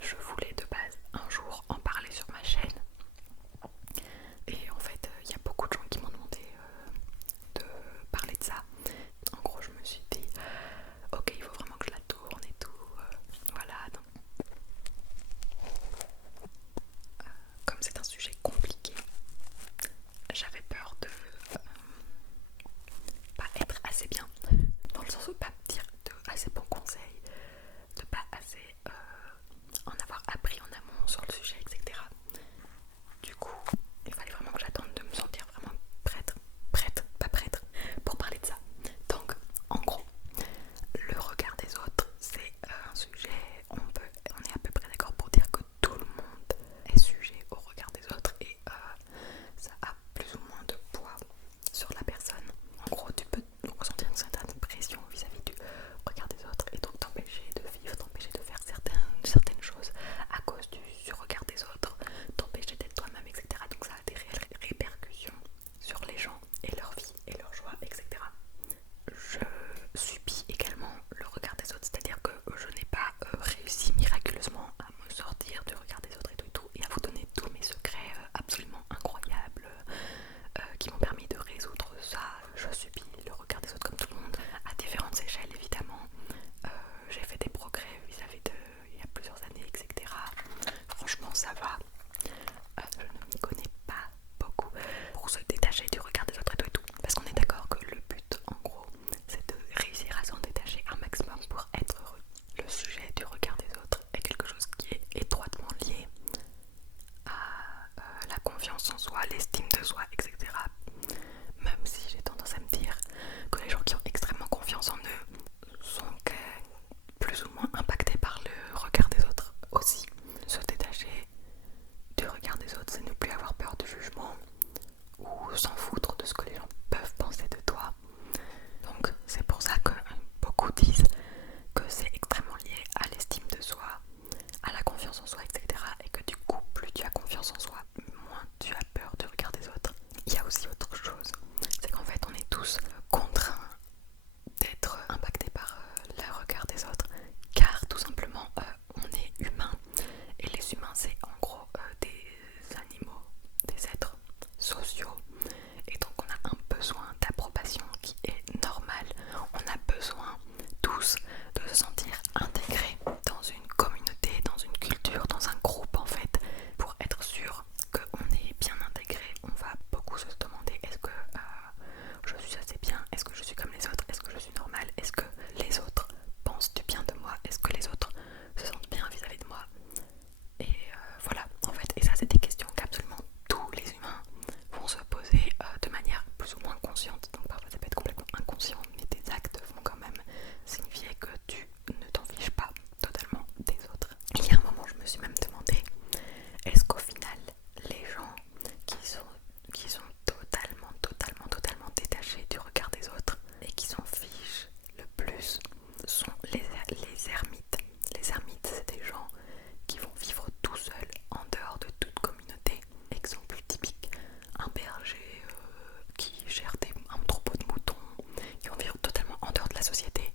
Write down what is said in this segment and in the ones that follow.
je voulais de base un jour en parler sur ma chaîne. Et en fait, il y a beaucoup de gens qui m'ont demandé de parler de ça. En gros, je me suis dit, ok, il faut vraiment que je la tourne et tout. Voilà, donc, comme c'est un sujet compliqué, j'avais peur de pas être assez bien, dans le sens où pas me dire de assez bons conseils, de pas assez en avoir appris en amont sur le sujet, etc. Du coup, il fallait vraiment que j'attende de me sentir vraiment pas prête, pour parler de ça. Donc, en gros, le regard des autres, c'est un sujet, on est à peu près d'accord pour dire que tout le monde est sujet au regard des autres et ça a plus ou moins de poids sur la personne. En gros, tu peux ressentir une certaine pression vis-à-vis du regard des autres et donc t'empêcher de vivre, t'empêcher de faire certaines choses à cause du regard des autres, t'empêcher d'être toi-même, etc. Donc ça a des réelles répercussions sur les gens et leur vie et leur joie, etc. Je subis également le regard des autres, c'est-à-dire que je n'ai pas réussi miraculeusement à me sortir du regard des autres et tout, et à vous donner tous mes secrets absolument incroyables qui m'ont permis de résoudre ça. Je subis le regard des autres comme tout le monde, à différentes échelles évidemment. J'ai fait des progrès vis-à-vis de il y a plusieurs années, etc. Franchement ça va. Je ne m'y connais pas beaucoup pour se détacher du regard des autres et tout, parce qu'on est d'accord que le but en gros c'est de réussir à s'en détacher un maximum pour être heureux. Le sujet du regard des autres est quelque chose qui est étroitement lié à la confiance en soi, l'estime de soi, etc. Même si j'ai tendance à me dire que les gens qui ont extrêmement confiance en eux sont plus ou moins impactés par le regard des autres aussi. Se détacher du regard des autres, c'est ne plus avoir peur du jugement ou s'en foutre de ce que les gens peuvent penser de toi. Donc c'est pour ça que beaucoup disent que c'est extrêmement lié à l'estime de soi, à la confiance en soi, etc. Et que du coup, plus tu as confiance en soi, moins tu as peur du regard des autres. Il y a aussi autre chose, c'est qu'en fait on est tous contraints d'être impactés par le regard des autres, car tout simplement on est humain, et les humains c'est en gros des animaux, des êtres sociaux, et donc on a un besoin d'approbation qui est normal. On a besoin tous de se sentir intégrés dans une communauté, dans une culture, dans un groupe en fait. Pour être sûr qu'on est bien intégré, on va beaucoup se demander est-ce que je suis assez bien, est-ce que je suis comme les autres, est-ce que je suis normale, est-ce que les autres pensent du bien de moi, est-ce que les autres se sentent bien vis-à-vis de moi. Et voilà, en fait, et ça c'est des questions qu'absolument tous les humains vont se poser de manière plus ou moins consciente. Donc parfois ça peut être complètement inconscient, mais tes actes vont quand même signifier que tu ne t'en fiches pas totalement des autres. Il y a un moment, je me suis même demandé, est-ce qu'au final, les gens qui sont totalement détachés du regard des autres et qui s'en fichent le plus sont les ermites. Les ermites, c'est des gens qui vont vivre tout seuls en dehors de toute communauté. Exemple typique, un berger qui gère un troupeau de moutons, qui vont vivre totalement en dehors de la société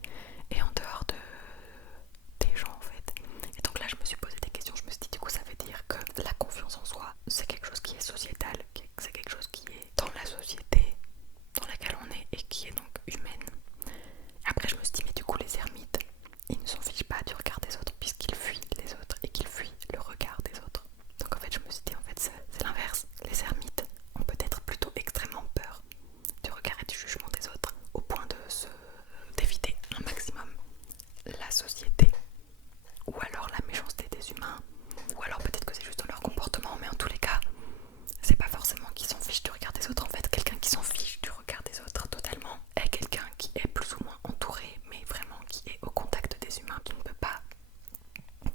et en dehors des gens en fait. Et donc là je me suis posé des questions, je me suis dit du coup ça veut dire que la confiance en soi c'est quelque chose qui est sociétal, c'est quelque chose qui est dans la société dans laquelle on est et qui est donc humaine. Après je me suis dit mais du coup les ermites ils ne s'en fichent pas du regard des autres puisqu'ils fuient les autres et qu'ils fuient le regard des autres. Donc en fait je me suis dit en fait c'est l'inverse. Les ermites ont peut-être plutôt extrêmement peur du regard et du jugement des autres au point d'éviter un maximum la société ou alors la méchanceté des humains, ou alors peut-être que c'est juste dans leur comportement, mais en tous les cas c'est pas forcément qu'ils s'en fichent du regard des autres. En fait quelqu'un qui s'en fiche du regard des autres totalement est quelqu'un qui est plus ou moins entouré, mais vraiment qui est au contact des humains, qui ne peut pas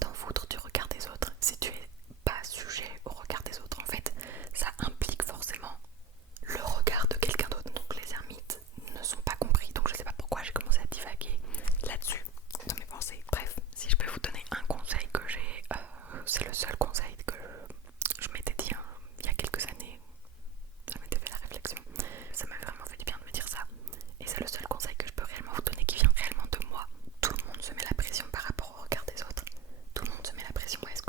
t'en foutre du regard des autres. Si tu es pas sujet au regard des autres, en fait ça implique forcément le regard de quelqu'un d'autre. Donc les ermites ne sont pas compris, donc je sais pas pourquoi j'ai commencé à divaguer là-dessus dans mes pensées. Bref, si je peux vous donner un conseil que j'ai, c'est le seul conseil que je m'étais dit il y a quelques années, ça m'était fait la réflexion, ça m'a vraiment fait du bien de me dire ça, et c'est le seul conseil que je peux réellement vous donner qui vient réellement de moi. Tout le monde se met la pression par rapport au regard des autres, tout le monde se met la pression, est-ce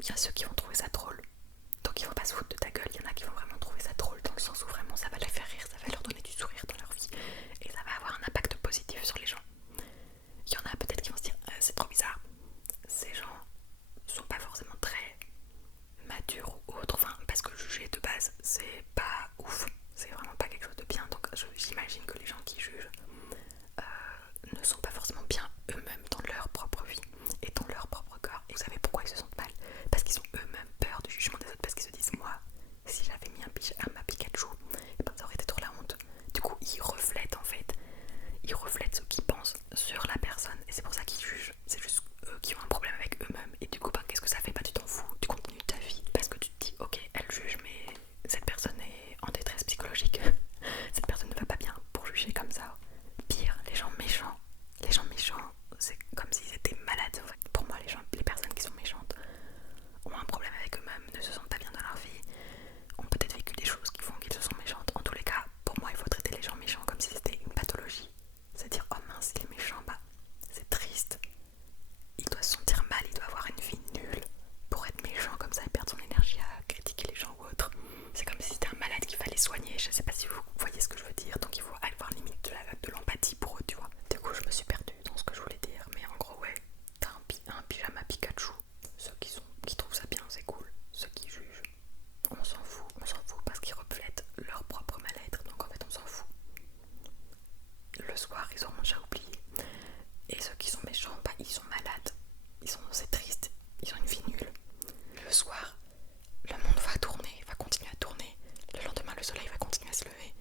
il y a ceux qui vont trouver ça drôle. Donc il faut pas se foutre de ta gueule, il y en a qui vont vraiment trouver ça drôle dans le sens où vraiment ça va les faire rire, ça va leur donner du sourire dans leur vie et ça va avoir un impact positif sur les gens. Il y en a peut-être qui vont se dire c'est trop bizarre, ces gens sont pas forcément très matures ou autres, enfin parce que juger de base c'est pas ouf, c'est vraiment pas quelque chose de bien, donc j'imagine que les gens qui jugent ne sont pas forcément bien eux-mêmes dans leur propre vie et dans leur propre corps. Et vous savez pourquoi ils se sentent mal? Parce qu'ils ont eux-mêmes peur du jugement des autres, parce qu'ils se disent moi, si j'avais mis ma Pikachu, et ben ça aurait été trop la honte. Du coup ils reflètent en fait, ils reflètent ce qu'ils pensent sur la personne et c'est pour ça qu'ils jugent. C'est juste eux qui ont un problème avec eux-mêmes et du coup bah, qu'est-ce que ça fait? Bah tu t'en fous, tu continues ta vie parce que tu te dis ok elle juge mais cette personne est en détresse psychologique, cette personne ne va pas bien pour juger comme ça. Pire, les gens méchants, c'est comme s'ils étaient malades. En fait. Pour moi, les personnes qui sont méchantes ont un problème avec eux-mêmes, ne se sentent pas bien dans leur vie, ont peut-être vécu des choses qui font qu'ils se sont méchantes. En tous les cas, pour moi, il faut traiter les gens méchants comme si c'était une pathologie. C'est-à-dire, oh mince, il est méchant, bah c'est triste. Il doit se sentir mal, il doit avoir une vie nulle pour être méchant comme ça et perdre son énergie à critiquer les gens ou autres. C'est comme si c'était un malade qu'il fallait soigner. Je sais pas si vous voyez ce que je veux dire. Donc il faut avoir limite de l'empathie pour eux, tu vois. Du coup, je me suis perdue dans ce que je voulais dire. Mais en gros, ouais, t'as un pyjama Pikachu. Ceux qui trouvent ça bien, c'est cool. Ceux qui jugent, on s'en fout parce qu'ils reflètent leur propre mal-être. Donc en fait, on s'en fout. Le soir, ils auront déjà oublié. Et ceux qui sont méchants, bah, ils sont malades. C'est triste. Ils ont une vie nulle. Le soir, le monde va tourner, va continuer à tourner. Le lendemain, le soleil va continuer à se lever.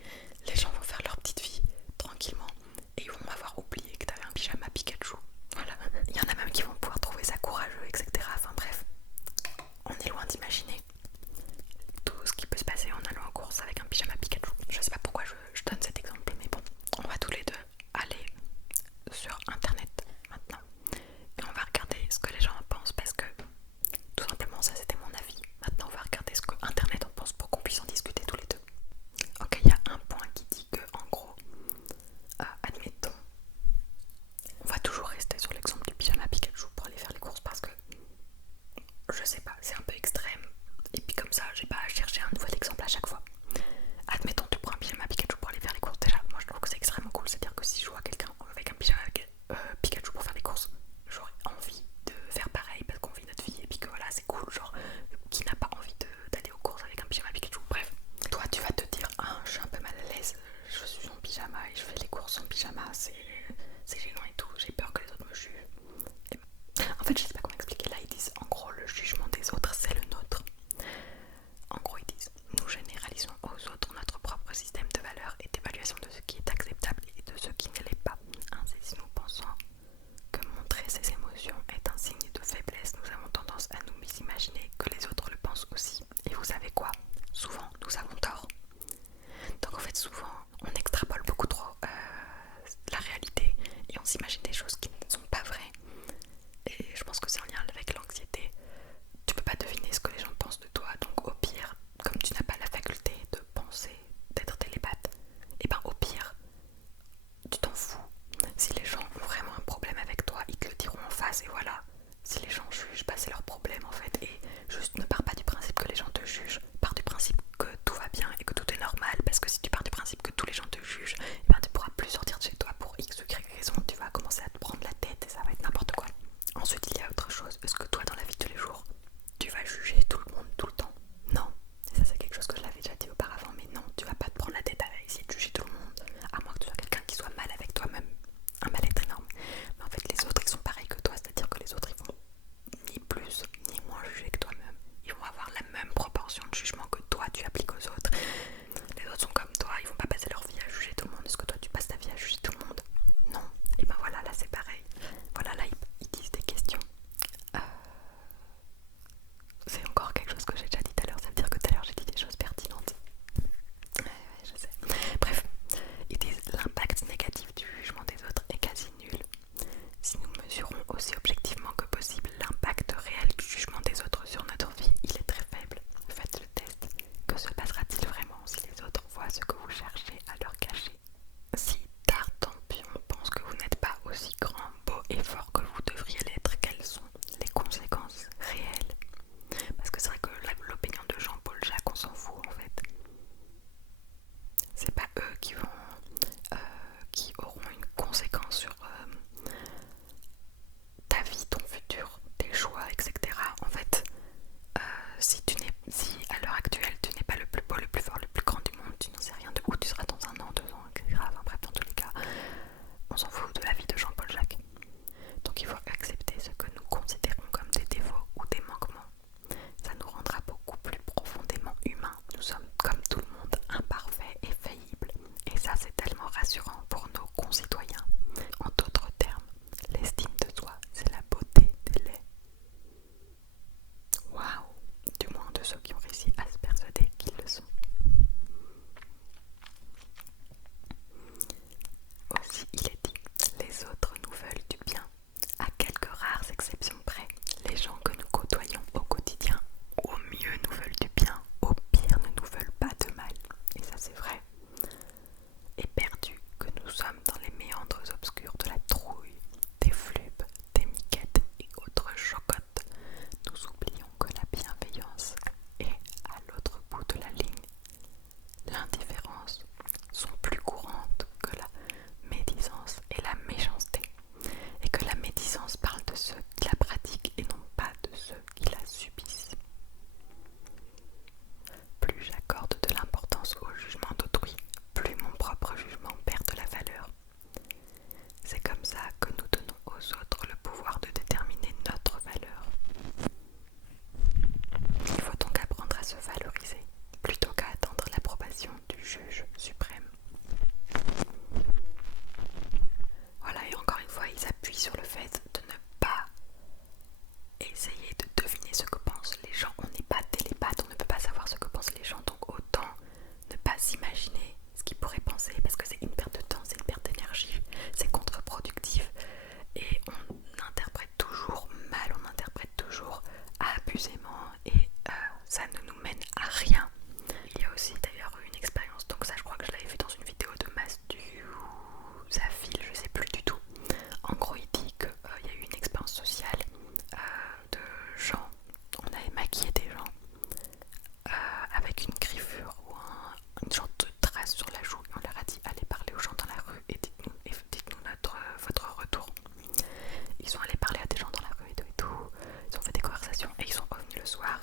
Les gens vont faire leur petite vie tranquillement et ils vont avoir oublié que t'avais un pyjama Pikachu. Voilà. Il y en a même qui vont pouvoir trouver ça courageux, etc. deviner ce que pensent les gens. On n'est pas télépathe, on ne peut pas savoir ce que pensent les gens, donc autant ne pas s'imaginer ce qu'ils pourraient penser parce que c'est une perte de temps, c'est une perte d'énergie, c'est contre-productif et on interprète toujours mal, on interprète toujours abusément et ça ne nous mène à rien. Il y a aussi d'ailleurs eu une expérience, donc ça je crois que je l'avais vu dans une vidéo de Mastu Zafil, je sais plus du tout. En gros il dit qu'il y a eu une expérience sociale de gens, on avait maquillé des gens avec une griffure ou une sorte de trace sur la joue et on leur a dit allez parler aux gens dans la rue et dites-nous votre retour. Ils sont allés parler à des gens dans la rue et tout, ils ont fait des conversations et ils sont revenus le soir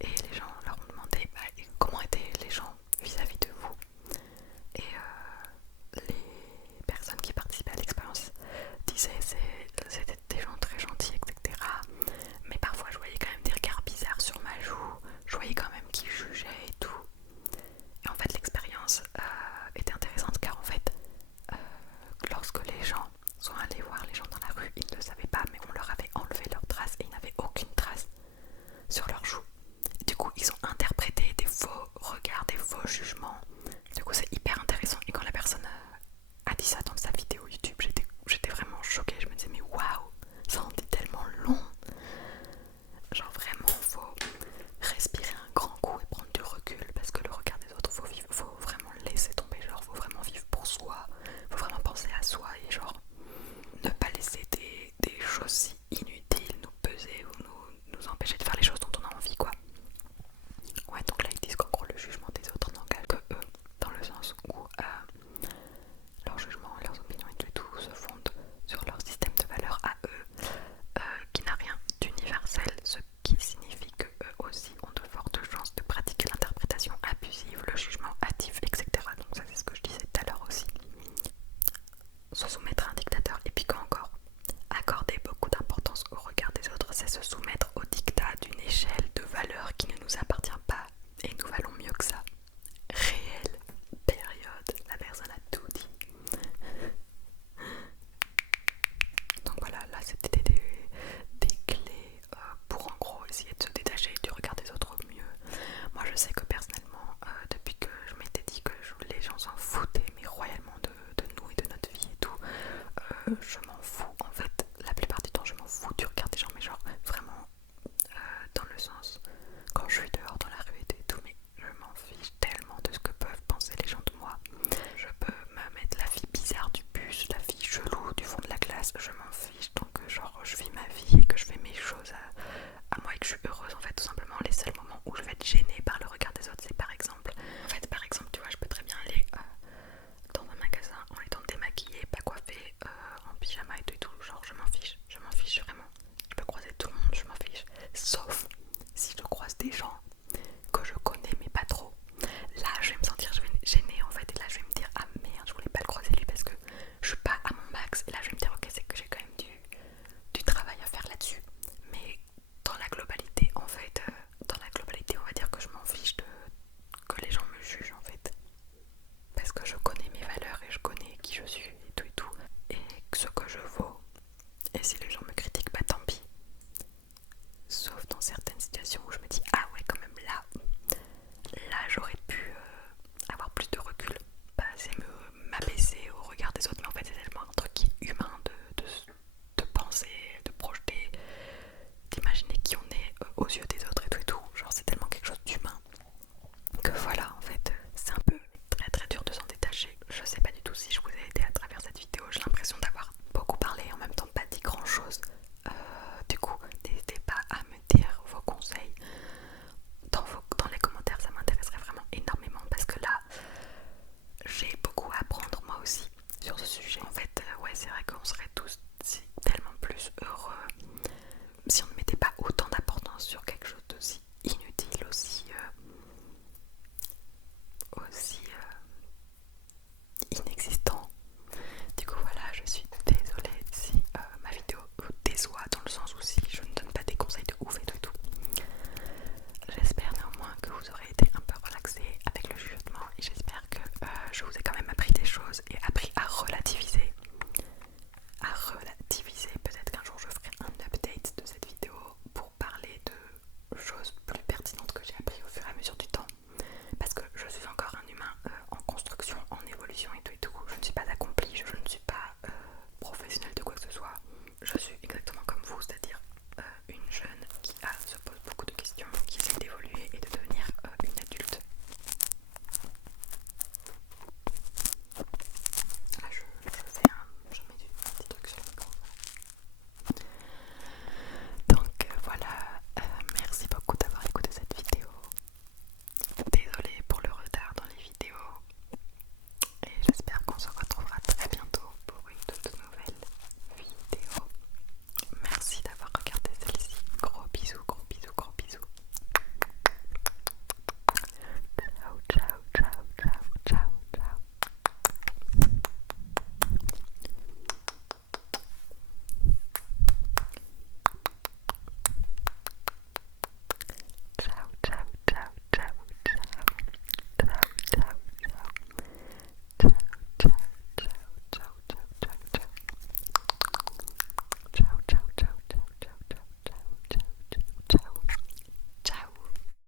et les gens leur ont demandé comment étaient les gens vis-à-vis de vous. Et les personnes qui participaient à l'expérience disaient c'était des gens très gentils, etc. Mais parfois je voyais quand même des regards bizarres sur ma joue, je voyais quand même qu'ils jugeaient et tout. Et en fait l'expérience était intéressante car en fait lorsque les gens sont allés voir les gens dans la rue, ils ne le savaient pas mais on leur avait enlevé leurs traces et ils n'avaient aucune trace sur leur joue. Du coup ils ont interprété des faux regards, des faux jugements. Du coup c'est hyper intéressant et quand la personne a dit ça dans sa vidéo YouTube, j'étais vraiment choquée, je me disais mais waouh, ça en dit tellement long. Genre vraiment faut respirer un grand coup et prendre du recul parce que le regard des autres faut vraiment laisser tomber, genre faut vraiment vivre pour soi, faut vraiment penser à soi et genre ne pas laisser des choses si inutiles nous peser ou nous empêcher de faire les choses dont on a envie quoi. Ouais, donc là ils disent qu'en gros le jugement des autres n'engage que eux, dans le sens où leurs jugements, leurs opinions et tout se fondent sur leur système de valeurs à eux, qui n'a rien d'universel, ce qui signifie que eux aussi ont de fortes chances de pratiquer l'interprétation abusive, le jugement hâtif, etc. Donc ça c'est ce que je disais tout à l'heure aussi. Se soumettre à un dictateur, et puis qu'encore accorder beaucoup d'importance au regard des autres, c'est se soumettre au dictat d'une échelle de valeurs qui ne nous appartient pas, et nous valons mieux que ça. Réelle période, la personne a tout dit. Donc voilà, là c'était des clés pour en gros essayer de